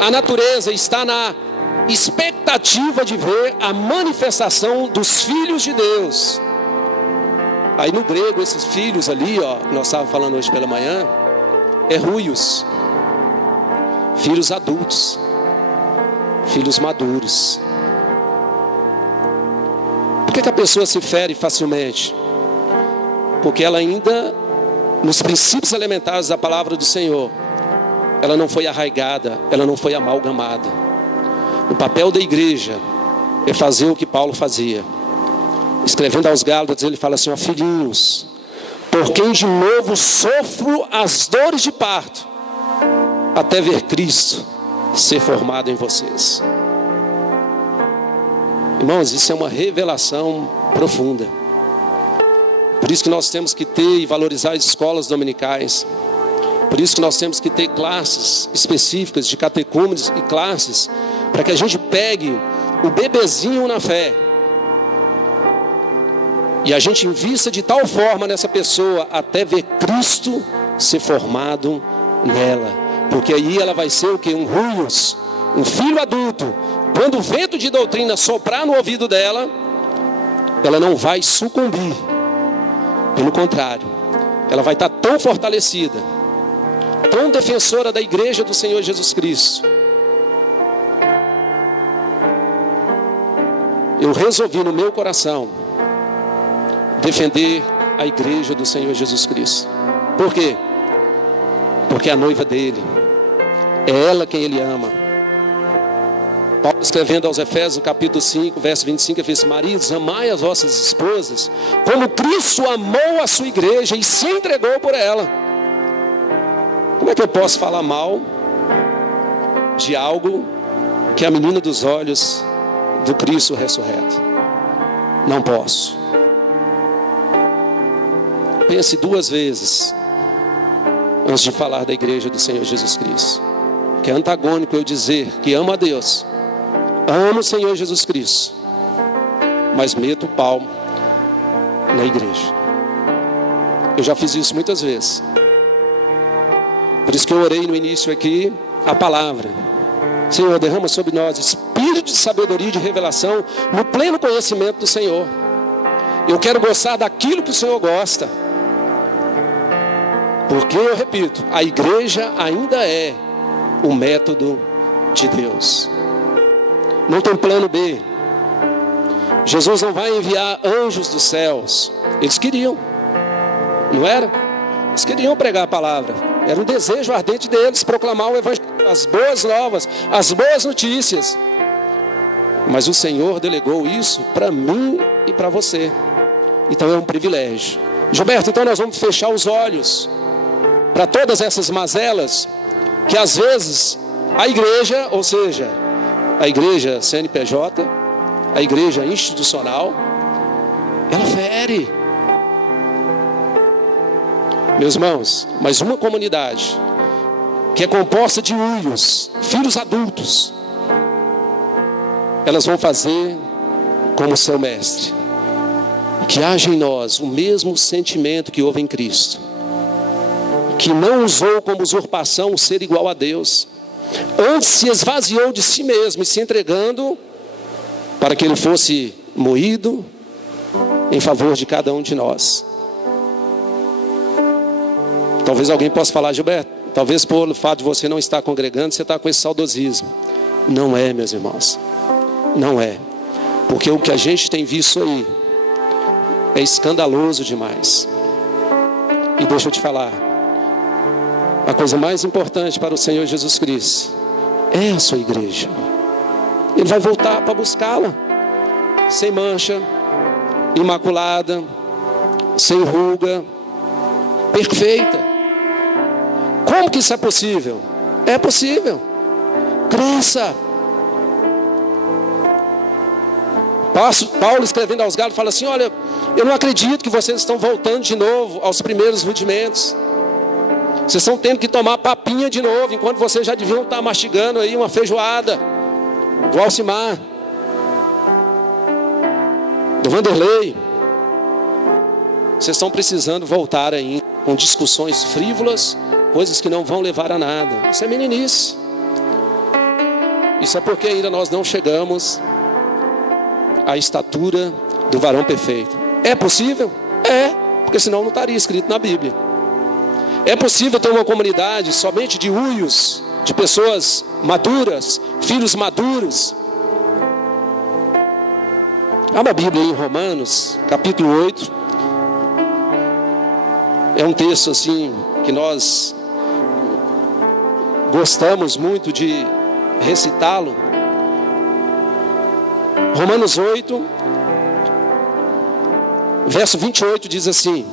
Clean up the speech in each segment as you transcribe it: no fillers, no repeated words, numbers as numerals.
A natureza está na expectativa de ver a manifestação dos filhos de Deus. Aí no grego, esses filhos ali, nós estávamos falando hoje pela manhã, é ruios, filhos adultos, filhos maduros. Por que a pessoa se fere facilmente? Porque ela ainda, nos princípios elementares da palavra do Senhor, ela não foi arraigada, ela não foi amalgamada. O papel da igreja é fazer o que Paulo fazia. Escrevendo aos Gálatas, ele fala assim: filhinhos, por quem de novo sofro as dores de parto, até ver Cristo ser formado em vocês. Irmãos, isso é uma revelação profunda. Por isso que nós temos que ter e valorizar as escolas dominicais. Por isso que nós temos que ter classes específicas de catecúmenes e classes, para que a gente pegue o bebezinho na fé e a gente invista de tal forma nessa pessoa até ver Cristo ser formado nela. Porque aí ela vai ser o quê? Um ruios, um filho adulto. Quando o vento de doutrina soprar no ouvido dela, ela não vai sucumbir. Pelo contrário, ela vai estar tão fortalecida, tão defensora da igreja do Senhor Jesus Cristo. Eu resolvi no meu coração defender a igreja do Senhor Jesus Cristo. Por quê? Porque é a noiva dele, é ela quem ele ama. Paulo escrevendo aos Efésios, no capítulo 5, verso 25, ele diz: maridos, amai as vossas esposas, como Cristo amou a sua igreja e se entregou por ela. Como é que eu posso falar mal de algo que é a menina dos olhos do Cristo ressurreto? Não posso. Pense duas vezes antes de falar da igreja do Senhor Jesus Cristo. Que é antagônico eu dizer que amo a Deus, amo o Senhor Jesus Cristo, mas meto o pau na igreja. Eu já fiz isso muitas vezes. Por isso que eu orei no início aqui a palavra: Senhor, derrama sobre nós espírito de sabedoria e de revelação no pleno conhecimento do Senhor. Eu quero gostar daquilo que o Senhor gosta. Porque, eu repito, a igreja ainda é o método de Deus. Não tem plano B. Jesus não vai enviar anjos dos céus. Eles queriam, não era? Eles queriam pregar a palavra. Era um desejo ardente deles proclamar o evangelho, as boas novas, as boas notícias. Mas o Senhor delegou isso para mim e para você. Então é um privilégio. Gilberto, então nós vamos fechar os olhos para todas essas mazelas que às vezes a igreja, ou seja, a igreja CNPJ, a igreja institucional, ela fere. Meus irmãos, mas uma comunidade que é composta de filhos adultos, elas vão fazer como seu mestre. Que haja em nós o mesmo sentimento que houve em Cristo, que não usou como usurpação o ser igual a Deus, antes se esvaziou de si mesmo e se entregando para que ele fosse moído em favor de cada um de nós. Talvez alguém possa falar: Gilberto, talvez por fato de você não estar congregando, você está com esse saudosismo. Não é, meus irmãos, não é. Porque o que a gente tem visto aí é escandaloso demais. E deixa eu te falar, a coisa mais importante para o Senhor Jesus Cristo é a sua igreja. Ele vai voltar para buscá-la, sem mancha, imaculada, sem ruga, perfeita. Como que isso é possível? É possível. Cresça. Paulo escrevendo aos Gálatas fala assim: olha, eu não acredito que vocês estão voltando de novo aos primeiros rudimentos. Vocês estão tendo que tomar papinha de novo, enquanto vocês já deviam estar mastigando aí uma feijoada. Do Alcimar, do Vanderlei. Vocês estão precisando voltar aí com discussões frívolas, coisas que não vão levar a nada. Isso é meninice. Isso é porque ainda nós não chegamos à estatura do varão perfeito. É possível? É, porque senão não estaria escrito na Bíblia. É possível ter uma comunidade somente de uios, de pessoas maduras, filhos maduros. Há uma Bíblia em Romanos, capítulo 8. É um texto assim que nós gostamos muito de recitá-lo. Romanos 8, verso 28 diz assim: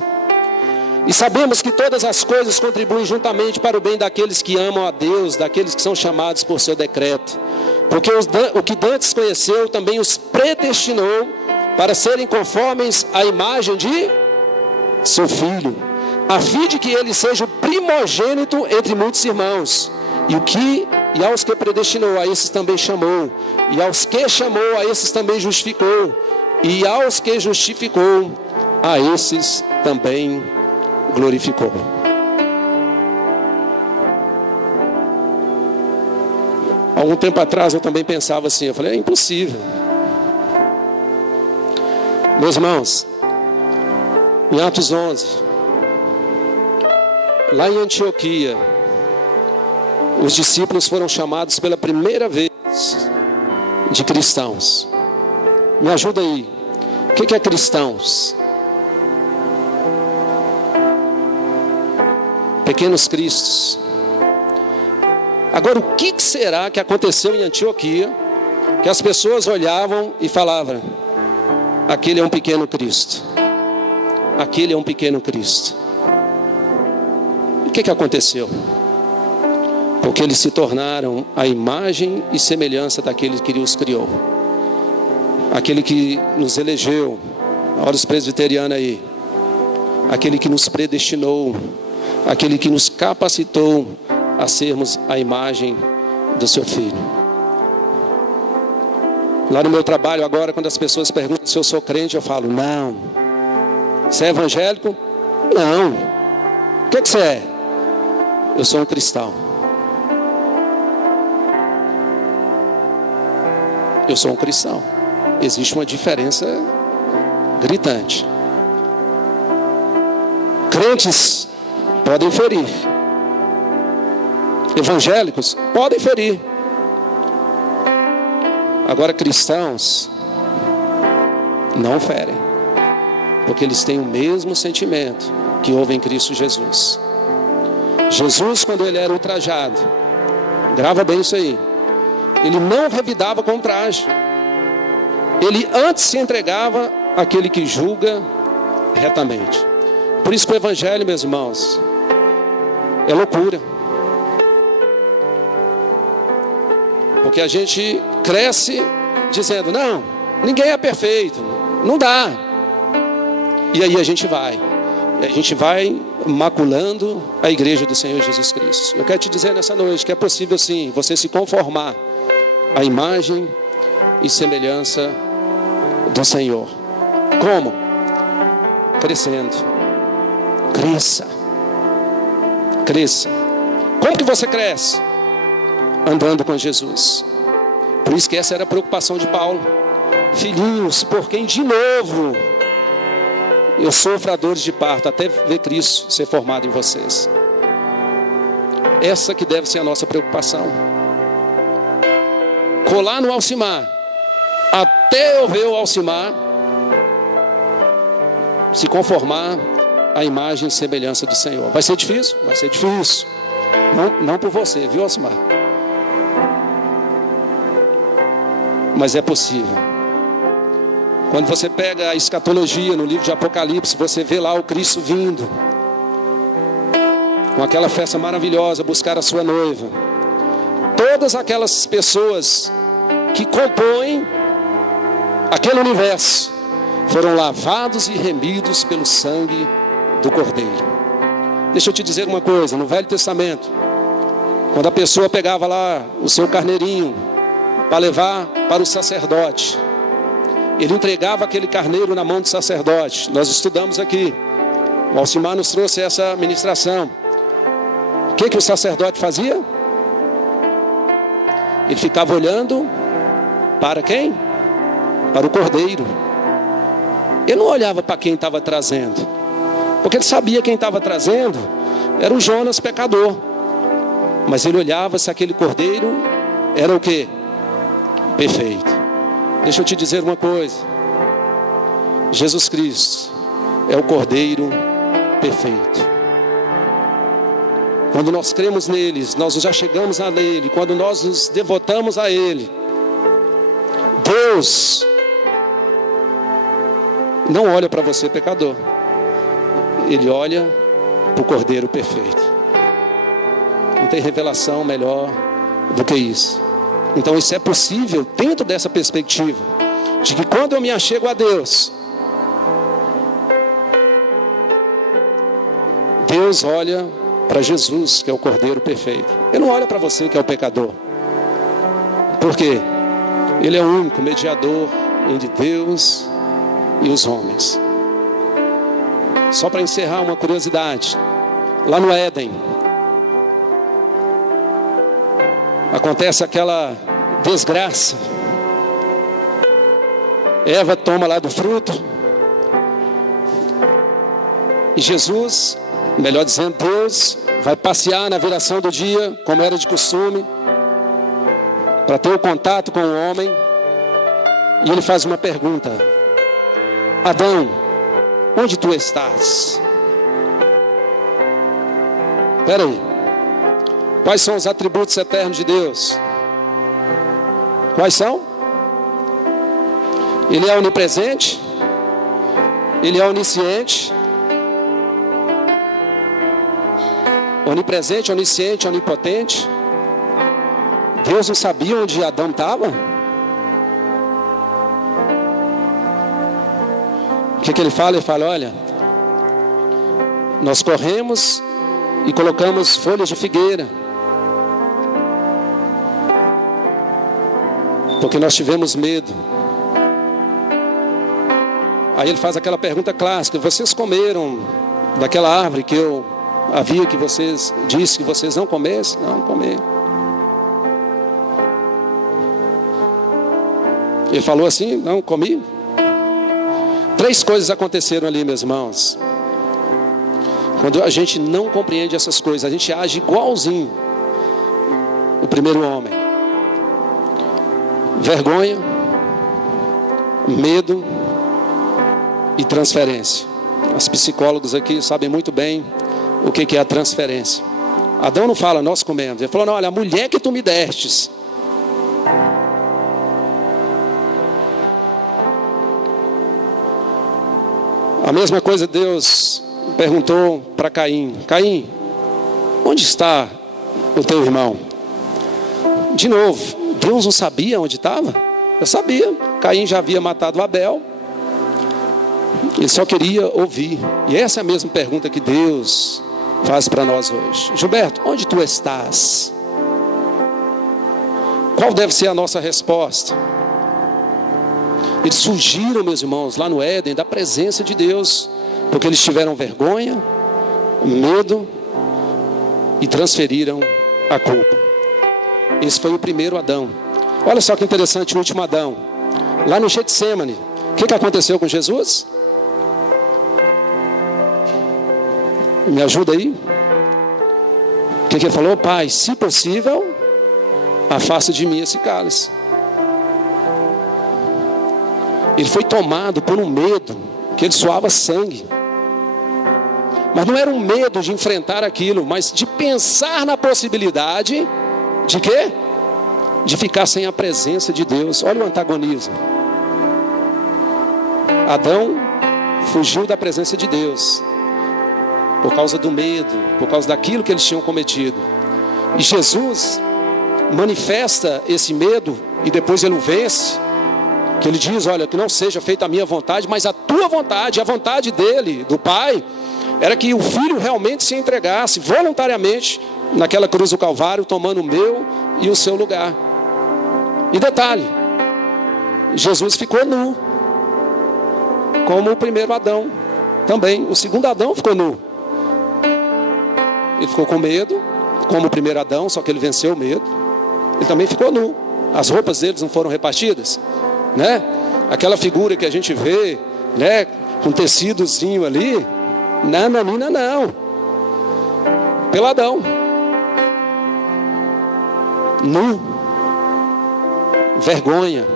e sabemos que todas as coisas contribuem juntamente para o bem daqueles que amam a Deus, daqueles que são chamados por seu decreto. Porque o que dantes conheceu também os predestinou para serem conformes à imagem de seu Filho, a fim de que ele seja o primogênito entre muitos irmãos. E aos que predestinou, a esses também chamou. E aos que chamou, a esses também justificou. E aos que justificou, a esses também glorificou. Algum tempo atrás eu também pensava assim, eu falei, é impossível. Meus irmãos, em Atos 11, lá em Antioquia, os discípulos foram chamados pela primeira vez de cristãos. Me ajuda aí. O que é cristãos? Pequenos cristos. Agora, o que será que aconteceu em Antioquia, que as pessoas olhavam e falavam, aquele é um pequeno Cristo. Aquele é um pequeno Cristo. O que aconteceu? Porque eles se tornaram a imagem e semelhança daquele que os criou. Aquele que nos elegeu, a hora dos presbiterianos aí. Aquele que nos predestinou. Aquele que nos capacitou a sermos a imagem do seu Filho. Lá no meu trabalho agora, quando as pessoas perguntam se eu sou crente, eu falo, não. Você é evangélico? Não. O que você é? Eu sou um cristão. Eu sou um cristão. Existe uma diferença gritante. Crentes podem ferir. Evangélicos podem ferir. Agora cristãos não ferem, porque eles têm o mesmo sentimento que houve em Cristo Jesus. Jesus, quando ele era ultrajado, grava bem isso aí, ele não revidava com traje. Ele antes se entregava àquele que julga retamente. Por isso que o evangelho, meus irmãos, é loucura. Porque a gente cresce dizendo, não, ninguém é perfeito, não dá. E aí a gente vai maculando a igreja do Senhor Jesus Cristo. Eu quero te dizer nessa noite que é possível sim, você se conformar à imagem e semelhança do Senhor. Como? Crescendo. Cresça. Como que você cresce? Andando com Jesus. Por isso que essa era a preocupação de Paulo. Filhinhos, por quem de novo eu sofro a dores de parto, até ver Cristo ser formado em vocês. Essa que deve ser a nossa preocupação. Colar no alcimar, até eu ver o alcimar se conformar à imagem e semelhança do Senhor. Vai ser difícil? Vai ser difícil. Não por você, viu, Alcimar? Mas é possível. Quando você pega a escatologia no livro de Apocalipse, você vê lá o Cristo vindo com aquela festa maravilhosa, buscar a sua noiva. Todas aquelas pessoas que compõem aquele universo foram lavados e remidos pelo sangue do Cordeiro. Deixa eu te dizer uma coisa, no Velho Testamento, quando a pessoa pegava lá o seu carneirinho para levar para o sacerdote, ele entregava aquele carneiro na mão do sacerdote. Nós estudamos aqui, o Alcimar nos trouxe essa ministração. O que o sacerdote fazia? Ele ficava olhando para quem? Para o cordeiro. Ele não olhava para quem estava trazendo, porque ele sabia quem estava trazendo era o Jonas pecador. Mas ele olhava se aquele cordeiro era o quê? Perfeito. Deixa eu te dizer uma coisa. Jesus Cristo é o cordeiro perfeito. Quando nós cremos neles, nós já chegamos a Ele. Quando nós nos devotamos a Ele, Deus não olha para você pecador. Ele olha para o cordeiro perfeito. Não tem revelação melhor do que isso. Então isso é possível dentro dessa perspectiva de que quando eu me achego a Deus, Deus olha para Jesus, que é o cordeiro perfeito. Ele não olha para você, que é o pecador. Por quê? Ele é o único mediador entre Deus e os homens. Só para encerrar uma curiosidade, lá no Éden acontece aquela desgraça. Eva toma lá do fruto e Jesus, melhor dizendo, Deus vai passear na viração do dia, como era de costume, para ter o contato com o homem. E ele faz uma pergunta: Adão, onde tu estás? Espera aí. Quais são os atributos eternos de Deus? Quais são? Ele é onipresente, Ele é onisciente, onipresente, onisciente, onipotente. Deus não sabia onde Adão estava? O que ele fala? Ele fala: olha, nós corremos e colocamos folhas de figueira, porque nós tivemos medo. Aí ele faz aquela pergunta clássica: vocês comeram daquela árvore que eu havia que vocês disse que vocês não comessem? Não, comer. Ele falou assim: não comi. 3 coisas aconteceram ali, meus irmãos. Quando a gente não compreende essas coisas, a gente age igualzinho o primeiro homem. Vergonha, medo e transferência. Os psicólogos aqui sabem muito bem o que é a transferência. Adão não fala, nós comemos. Ele falou: não, olha, a mulher que tu me destes. A mesma coisa Deus perguntou para Caim: Caim, onde está o teu irmão? De novo, Deus não sabia onde estava? Eu sabia. Caim já havia matado Abel. Ele só queria ouvir. E essa é a mesma pergunta que Deus faz para nós hoje. Gilberto, onde tu estás? Qual deve ser a nossa resposta? Eles fugiram, meus irmãos, lá no Éden, da presença de Deus, porque eles tiveram vergonha, medo e transferiram a culpa. Esse foi o primeiro Adão. Olha só que interessante, o último Adão. Lá no Getsemane, o que aconteceu com Jesus? Me ajuda aí. O que ele falou? Pai, se possível, afasta de mim esse cálice. Ele foi tomado por um medo, que ele suava sangue. Mas não era um medo de enfrentar aquilo, mas de pensar na possibilidade de quê? De ficar sem a presença de Deus. Olha o antagonismo. Adão fugiu da presença de Deus por causa do medo, por causa daquilo que eles tinham cometido. E Jesus manifesta esse medo e depois ele o vence. Que ele diz: olha, que não seja feita a minha vontade, mas a tua vontade. A vontade dele, do Pai, era que o Filho realmente se entregasse voluntariamente naquela cruz do Calvário, tomando o meu e o seu lugar. E detalhe, Jesus ficou nu, como o primeiro Adão também. O segundo Adão ficou nu. Ele ficou com medo, como o primeiro Adão, só que ele venceu o medo. ele também ficou nu. As roupas deles não foram repartidas, né? Aquela figura que a gente vê, né, com tecidozinho ali, nananina não. Peladão. Nu. Vergonha.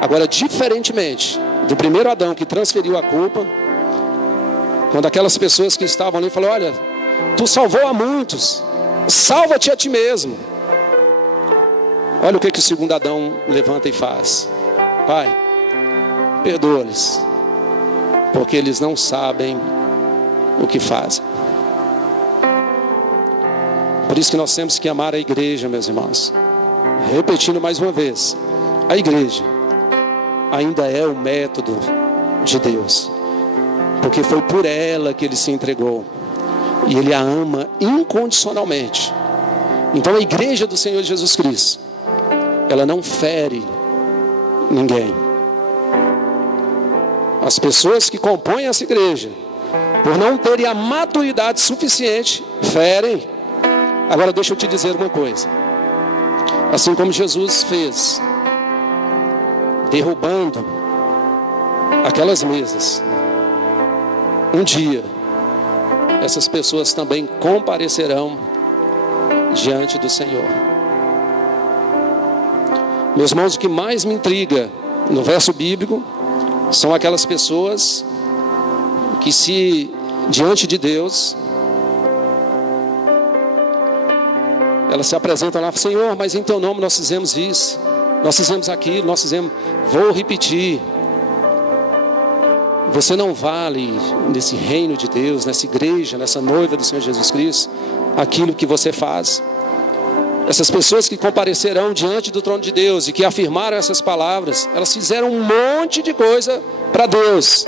Agora, diferentemente do primeiro Adão que transferiu a culpa, quando aquelas pessoas que estavam ali falaram: olha, tu salvou a muitos, salva-te a ti mesmo. Olha o que o segundo Adão levanta e faz: Pai, perdoa-lhes, porque eles não sabem o que fazem. Por isso que nós temos que amar a igreja, meus irmãos. Repetindo mais uma vez, a igreja ainda é o método de Deus, porque foi por ela que ele se entregou, e ele a ama incondicionalmente. Então a igreja do Senhor Jesus Cristo, ela não fere ninguém. As pessoas que compõem essa igreja, por não terem a maturidade suficiente, ferem. Agora deixa eu te dizer uma coisa. Assim como Jesus fez, derrubando aquelas mesas, um dia essas pessoas também comparecerão diante do Senhor. Meus irmãos, o que mais me intriga no verso bíblico são aquelas pessoas que, se diante de Deus, elas se apresentam lá: Senhor, mas em teu nome nós fizemos isso, nós fizemos aquilo, nós fizemos. Vou repetir: você não vale nesse reino de Deus, nessa igreja, nessa noiva do Senhor Jesus Cristo, aquilo que você faz. Essas pessoas que comparecerão diante do trono de Deus e que afirmaram essas palavras, elas fizeram um monte de coisa para Deus.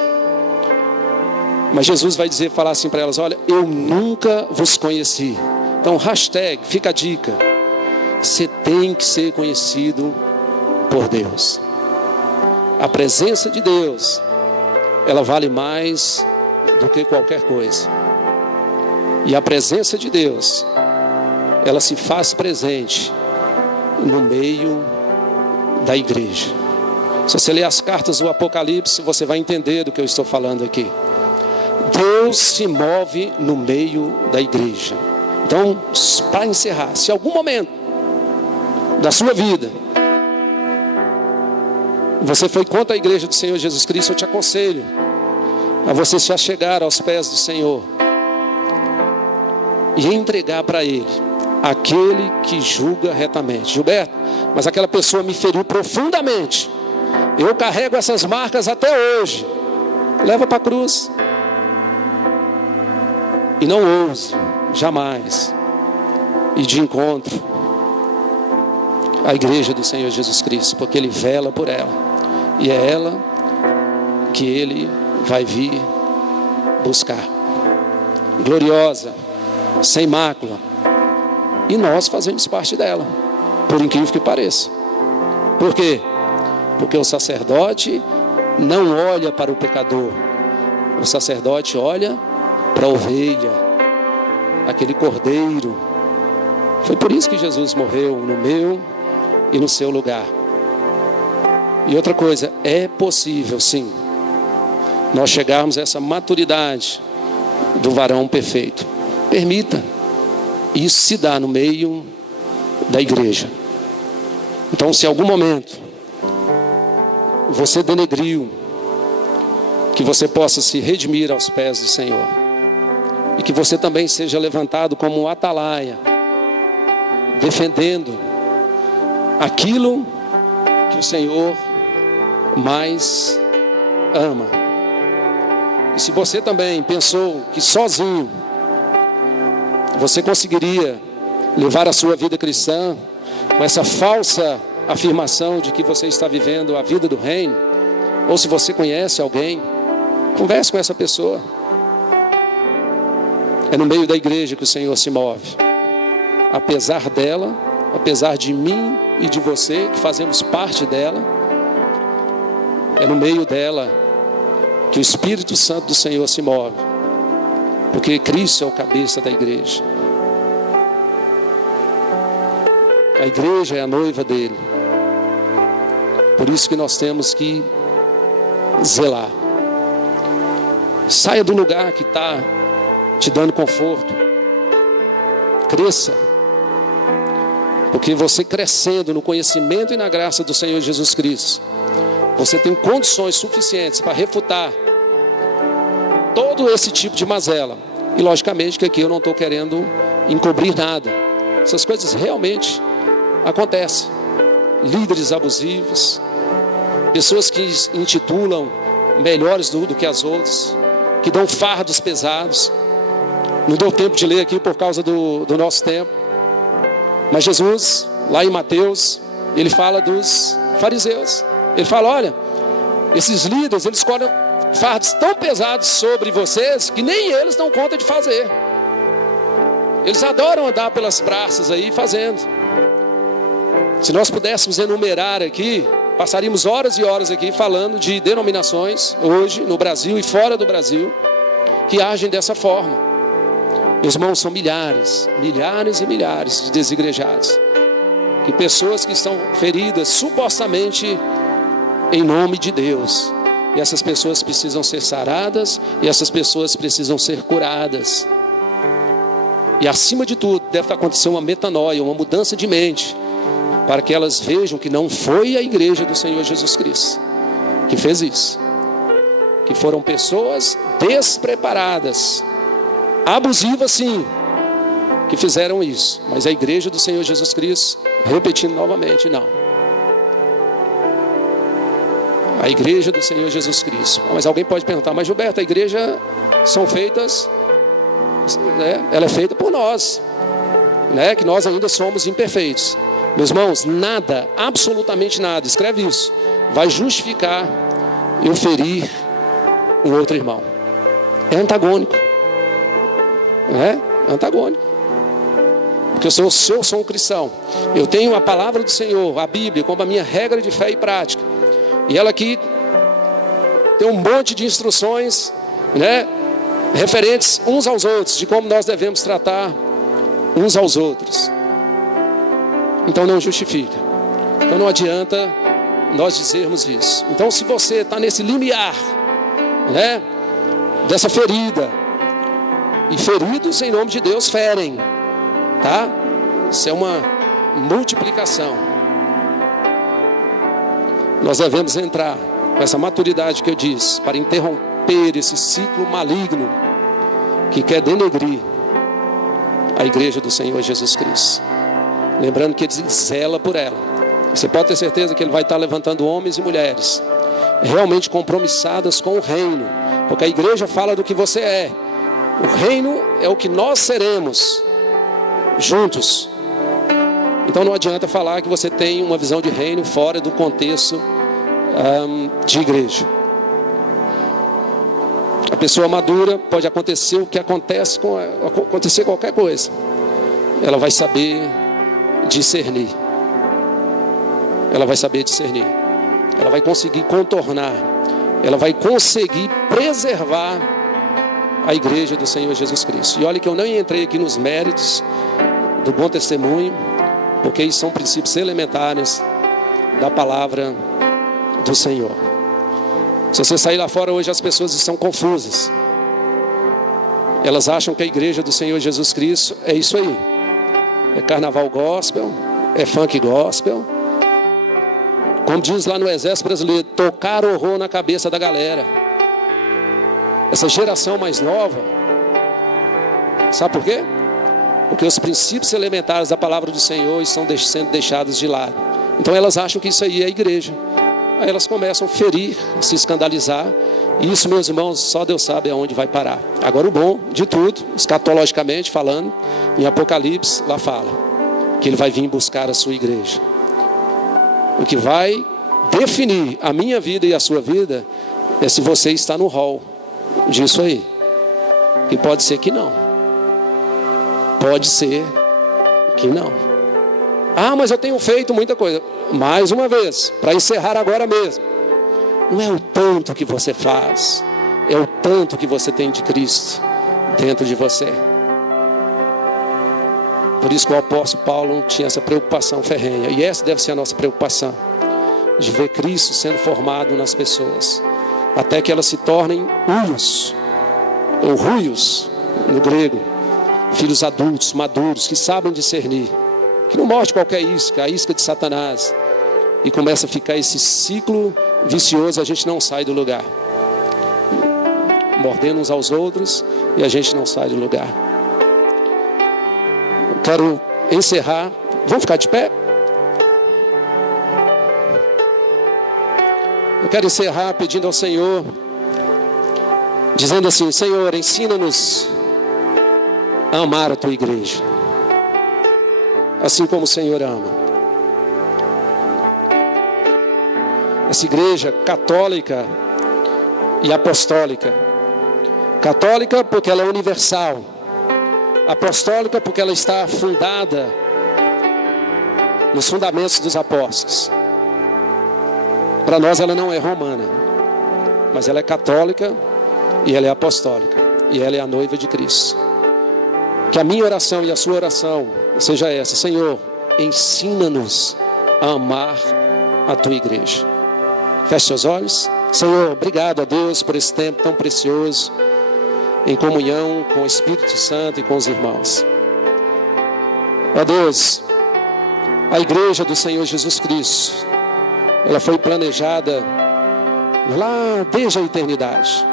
Mas Jesus vai falar assim para elas: olha, eu nunca vos conheci. Então, hashtag, fica a dica: você tem que ser conhecido por Deus. A presença de Deus, ela vale mais do que qualquer coisa. E a presença de Deus, ela se faz presente no meio da igreja. Se você ler as cartas do Apocalipse, você vai entender do que eu estou falando aqui. Deus se move no meio da igreja. Então, para encerrar, se algum momento da sua vida você foi contra a igreja do Senhor Jesus Cristo, eu te aconselho a você se achegar aos pés do Senhor e entregar para Ele aquele que julga retamente. Gilberto, mas aquela pessoa me feriu profundamente, eu carrego essas marcas até hoje. Leva para a cruz. E não ouse jamais ir de encontro à igreja do Senhor Jesus Cristo, porque Ele vela por ela, e é ela que Ele vai vir buscar, gloriosa, sem mácula, e nós fazemos parte dela, por incrível que pareça. Por quê? Porque o sacerdote não olha para o pecador, o sacerdote olha para a ovelha, aquele cordeiro. Foi por isso que Jesus morreu no meu e no seu lugar. E outra coisa, é possível sim nós chegarmos a essa maturidade do varão perfeito. Permita. Isso se dá no meio da igreja. Então, se em algum momento você denegriu, que você possa se redimir aos pés do Senhor, e que você também seja levantado como um atalaia, defendendo aquilo que o Senhor mais ama. E se você também pensou que sozinho você conseguiria levar a sua vida cristã com essa falsa afirmação de que você está vivendo a vida do reino, ou se você conhece alguém, converse com essa pessoa. É no meio da igreja que o Senhor se move. Apesar dela, apesar de mim e de você, que fazemos parte dela, é no meio dela que o Espírito Santo do Senhor se move. Porque Cristo é o cabeça da igreja. A igreja é a noiva dele. Por isso que nós temos que zelar. Saia do lugar que está te dando conforto. Cresça. Porque você crescendo no conhecimento e na graça do Senhor Jesus Cristo, você tem condições suficientes para refutar todo esse tipo de mazela. E logicamente que aqui eu não estou querendo encobrir nada. Essas coisas realmente acontecem. Líderes abusivos, pessoas que intitulam melhores do que as outras, que dão fardos pesados. Não deu tempo de ler aqui por causa do nosso tempo. Mas Jesus, lá em Mateus, ele fala dos fariseus. Ele fala, olha, esses líderes, eles colocam fardos tão pesados sobre vocês, que nem eles dão conta de fazer. Eles adoram andar pelas praças aí, fazendo. Se nós pudéssemos enumerar aqui, passaríamos horas e horas aqui, falando de denominações, hoje, no Brasil e fora do Brasil, que agem dessa forma. Meus irmãos, são milhares, milhares e milhares de desigrejados. Que pessoas que estão feridas, supostamente, em nome de Deus. E essas pessoas precisam ser saradas, e essas pessoas precisam ser curadas. E acima de tudo, deve acontecer uma metanoia, uma mudança de mente, para que elas vejam que não foi a igreja do Senhor Jesus Cristo que fez isso. Que foram pessoas despreparadas, abusivas sim, que fizeram isso. Mas a igreja do Senhor Jesus Cristo, repetindo novamente, não. A igreja do Senhor Jesus Cristo. Mas alguém pode perguntar, mas Gilberto, a igreja são feitas, né? Ela é feita por nós, né? Que nós ainda somos imperfeitos. Meus irmãos, nada, absolutamente nada, escreve isso, vai justificar eu ferir um outro irmão. É antagônico. É antagônico. Porque se eu sou um cristão, eu tenho a palavra do Senhor, a Bíblia, como a minha regra de fé e prática. E ela aqui tem um monte de instruções, né, referentes uns aos outros, de como nós devemos tratar uns aos outros. Então não justifica. Então não adianta nós dizermos isso. Então se você está nesse limiar, né, dessa ferida, e feridos em nome de Deus ferem, tá? Isso é uma multiplicação. Nós devemos entrar com essa maturidade que eu disse, para interromper esse ciclo maligno que quer denegrir a igreja do Senhor Jesus Cristo. Lembrando que Ele zela por ela. Você pode ter certeza que Ele vai estar levantando homens e mulheres realmente compromissadas com o reino, porque a igreja fala do que você é. O reino é o que nós seremos juntos. Então não adianta falar que você tem uma visão de reino fora do contexto de igreja. A pessoa madura, pode acontecer o que acontece acontecer qualquer coisa. Ela vai saber discernir. Ela vai saber discernir. Ela vai conseguir contornar. Ela vai conseguir preservar a igreja do Senhor Jesus Cristo. E olha que eu não entrei aqui nos méritos do bom testemunho, porque isso são princípios elementares da palavra do Senhor. Se você sair lá fora hoje, as pessoas estão confusas. Elas acham que a igreja do Senhor Jesus Cristo é isso aí. É carnaval gospel, é funk gospel. Como diz lá no Exército Brasileiro, tocar horror na cabeça da galera. Essa geração mais nova, sabe por quê? Porque os princípios elementares da palavra do Senhor estão sendo deixados de lado. Então elas acham que isso aí é a igreja. Aí elas começam a ferir, a se escandalizar. E isso, meus irmãos, só Deus sabe aonde vai parar. Agora o bom de tudo, escatologicamente falando, em Apocalipse, lá fala que Ele vai vir buscar a sua igreja. O que vai definir a minha vida e a sua vida é se você está no hall disso aí. E pode ser que não. Pode ser que não. Ah, mas eu tenho feito muita coisa. Mais uma vez, para encerrar agora mesmo, não é o tanto que você faz, é o tanto que você tem de Cristo dentro de você. Por isso que o apóstolo Paulo tinha essa preocupação ferrenha. E essa deve ser a nossa preocupação, de ver Cristo sendo formado nas pessoas, até que elas se tornem huios, ou ruios no grego, filhos adultos, maduros, que sabem discernir, que não morde qualquer isca, a isca de Satanás, e começa a ficar esse ciclo vicioso, a gente não sai do lugar, mordendo uns aos outros, e a gente não sai do lugar. Eu quero encerrar, vamos ficar de pé? Eu quero encerrar pedindo ao Senhor, dizendo assim: Senhor, ensina-nos a amar a Tua igreja, assim como o Senhor ama. Essa igreja católica e apostólica. Católica porque ela é universal. Apostólica porque ela está fundada nos fundamentos dos apóstolos. Para nós ela não é romana, mas ela é católica e ela é apostólica. E ela é a noiva de Cristo. Que a minha oração e a sua oração seja essa: Senhor, ensina-nos a amar a Tua igreja. Feche seus olhos. Senhor, obrigado a Deus por esse tempo tão precioso, em comunhão com o Espírito Santo e com os irmãos. Ó Deus, a igreja do Senhor Jesus Cristo, ela foi planejada lá desde a eternidade.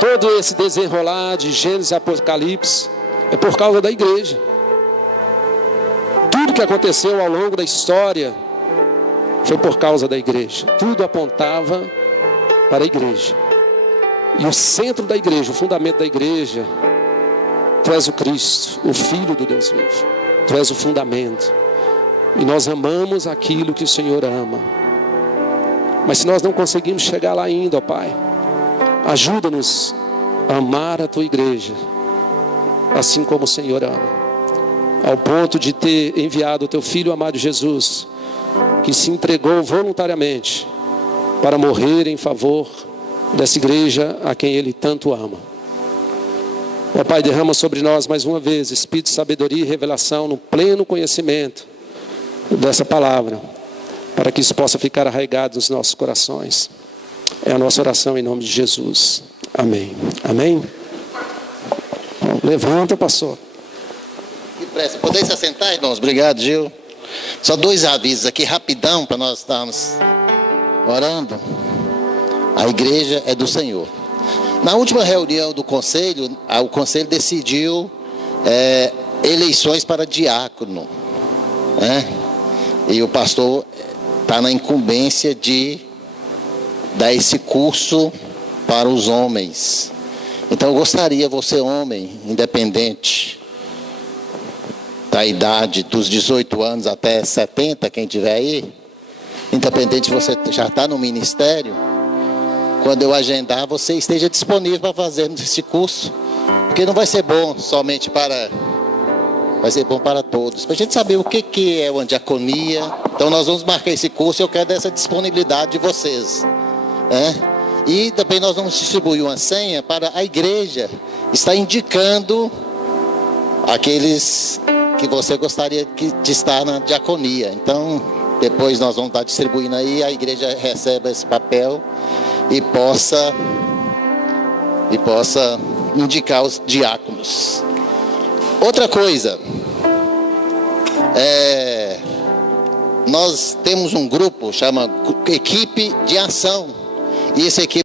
Todo esse desenrolar de Gênesis e Apocalipse é por causa da igreja. Tudo que aconteceu ao longo da história foi por causa da igreja. Tudo apontava para a igreja. E o centro da igreja, o fundamento da igreja, Tu és o Cristo, o Filho do Deus vivo. Tu és o fundamento. E nós amamos aquilo que o Senhor ama. Mas se nós não conseguimos chegar lá ainda, ó Pai, ajuda-nos a amar a Tua igreja, assim como o Senhor ama, ao ponto de ter enviado o Teu Filho amado Jesus, que se entregou voluntariamente para morrer em favor dessa igreja a quem Ele tanto ama. Ó Pai, derrama sobre nós mais uma vez espírito de sabedoria e revelação no pleno conhecimento dessa palavra, para que isso possa ficar arraigado nos nossos corações. É a nossa oração em nome de Jesus. Amém. Amém. Levanta, pastor. Que pressa. Podem se assentar, irmãos? Obrigado, Gil. Só 2 avisos aqui, rapidão, para nós estarmos orando. A igreja é do Senhor. Na última reunião do conselho, o conselho decidiu eleições para diácono, né? E o pastor está na incumbência de dar esse curso para os homens. Então eu gostaria, você homem, independente da idade, dos 18 anos até 70, quem tiver aí, independente se você já está no ministério, quando eu agendar, você esteja disponível para fazermos esse curso, porque não vai ser bom somente para... vai ser bom para todos, para a gente saber o que é uma diaconia. Então nós vamos marcar esse curso e eu quero essa disponibilidade de vocês, né? E também nós vamos distribuir uma senha para a igreja estar indicando aqueles que você gostaria de estar na diaconia. Então depois nós vamos estar distribuindo aí, a igreja recebe esse papel e possa indicar os diáconos. Outra coisa, nós temos um grupo, chama Equipe de Ação, e essa equipe